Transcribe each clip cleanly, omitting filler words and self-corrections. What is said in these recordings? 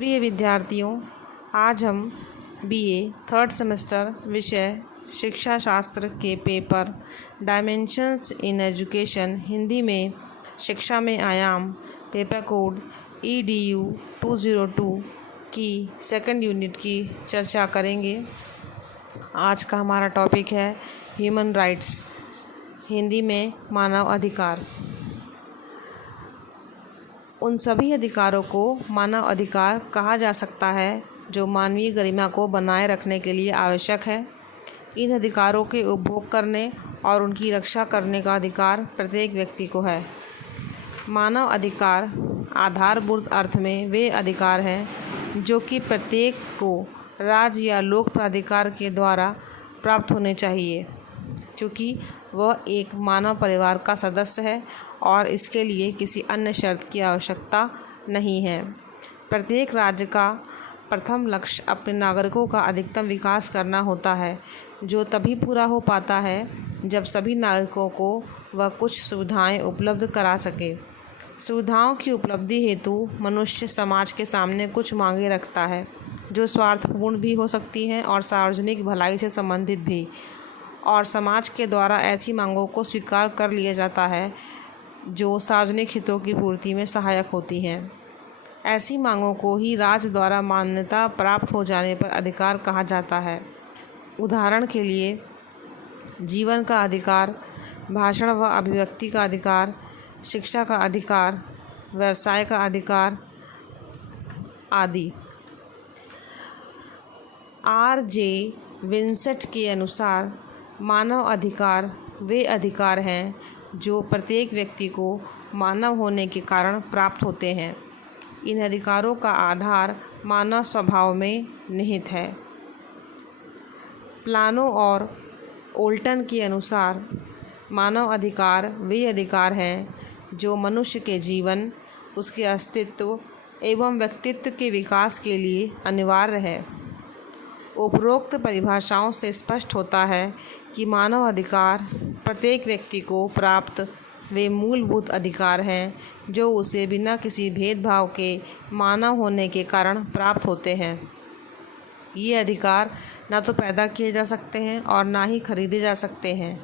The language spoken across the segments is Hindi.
प्रिय विद्यार्थियों, आज हम बीए थर्ड सेमेस्टर विषय शिक्षा शास्त्र के paper dimensions in education Hindi में शिक्षा में आयाम पेपर कोड EDU 202 की सेकंड यूनिट की चर्चा करेंगे। आज का हमारा टॉपिक है ह्यूमन राइट्स, हिंदी में मानव अधिकार। उन सभी अधिकारों को मानव अधिकार कहा जा सकता है जो मानवीय गरिमा को बनाए रखने के लिए आवश्यक है। इन अधिकारों के उपभोग करने और उनकी रक्षा करने का अधिकार प्रत्येक व्यक्ति को है। मानव अधिकार आधारभूत अर्थ में वे अधिकार हैं जो कि प्रत्येक को राज्य या लोक प्राधिकार के द्वारा प्राप्त होने चाहिए, क्योंकि वह एक मानव परिवार का सदस्य है और इसके लिए किसी अन्य शर्त की आवश्यकता नहीं है। प्रत्येक राज्य का प्रथम लक्ष्य अपने नागरिकों का अधिकतम विकास करना होता है, जो तभी पूरा हो पाता है जब सभी नागरिकों को वह कुछ सुविधाएं उपलब्ध करा सके। सुविधाओं की उपलब्धि हेतु मनुष्य समाज के सामने कुछ मांगें रखता है, जो स्वार्थपूर्ण भी हो सकती हैं और सार्वजनिक भलाई से संबंधित भी, और समाज के द्वारा ऐसी मांगों को स्वीकार कर लिया जाता है जो सार्वजनिक हितों की पूर्ति में सहायक होती हैं। ऐसी मांगों को ही राज्य द्वारा मान्यता प्राप्त हो जाने पर अधिकार कहा जाता है। उदाहरण के लिए जीवन का अधिकार, भाषण व अभिव्यक्ति का अधिकार, शिक्षा का अधिकार, व्यवसाय का अधिकार आदि। R.J. विंसेंट के अनुसार मानव अधिकार वे अधिकार हैं जो प्रत्येक व्यक्ति को मानव होने के कारण प्राप्त होते हैं। इन अधिकारों का आधार मानव स्वभाव में निहित है। प्लानो और ओल्टन के अनुसार मानव अधिकार वे अधिकार हैं जो मनुष्य के जीवन, उसके अस्तित्व एवं व्यक्तित्व के विकास के लिए अनिवार्य है। उपरोक्त परिभाषाओं से स्पष्ट होता है कि मानव अधिकार प्रत्येक व्यक्ति को प्राप्त वे मूलभूत अधिकार हैं जो उसे बिना किसी भेदभाव के मानव होने के कारण प्राप्त होते हैं। ये अधिकार न तो पैदा किए जा सकते हैं और ना ही खरीदे जा सकते हैं।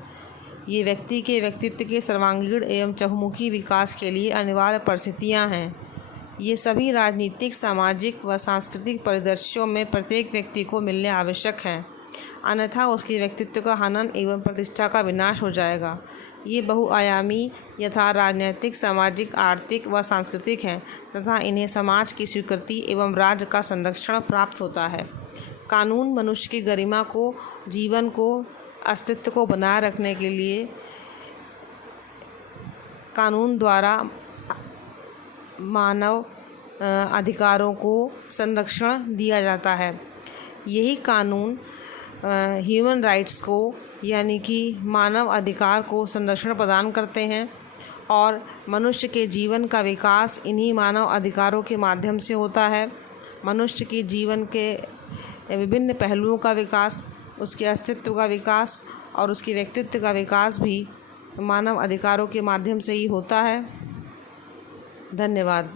ये व्यक्ति के व्यक्तित्व के सर्वांगीण एवं चहुमुखी विकास के लिए अनिवार्य परिस्थितियाँ हैं। ये सभी राजनीतिक, सामाजिक व सांस्कृतिक परिदृश्यों में प्रत्येक व्यक्ति को मिलने आवश्यक हैं, अन्यथा उसके व्यक्तित्व का हनन एवं प्रतिष्ठा का विनाश हो जाएगा। ये बहुआयामी यथा राजनैतिक, सामाजिक, आर्थिक व सांस्कृतिक हैं तथा इन्हें समाज की स्वीकृति एवं राज्य का संरक्षण प्राप्त होता है। कानून मनुष्य की गरिमा को, जीवन को, अस्तित्व को बनाए रखने के लिए कानून द्वारा मानव अधिकारों को संरक्षण दिया जाता है। यही कानून ह्यूमन राइट्स को यानी कि मानव अधिकार को संरक्षण प्रदान करते हैं और मनुष्य के जीवन का विकास इन्हीं मानव अधिकारों के माध्यम से होता है। मनुष्य के जीवन के विभिन्न पहलुओं का विकास, उसके अस्तित्व का विकास और उसके व्यक्तित्व का विकास भी मानव अधिकारों के माध्यम से ही होता है। धन्यवाद।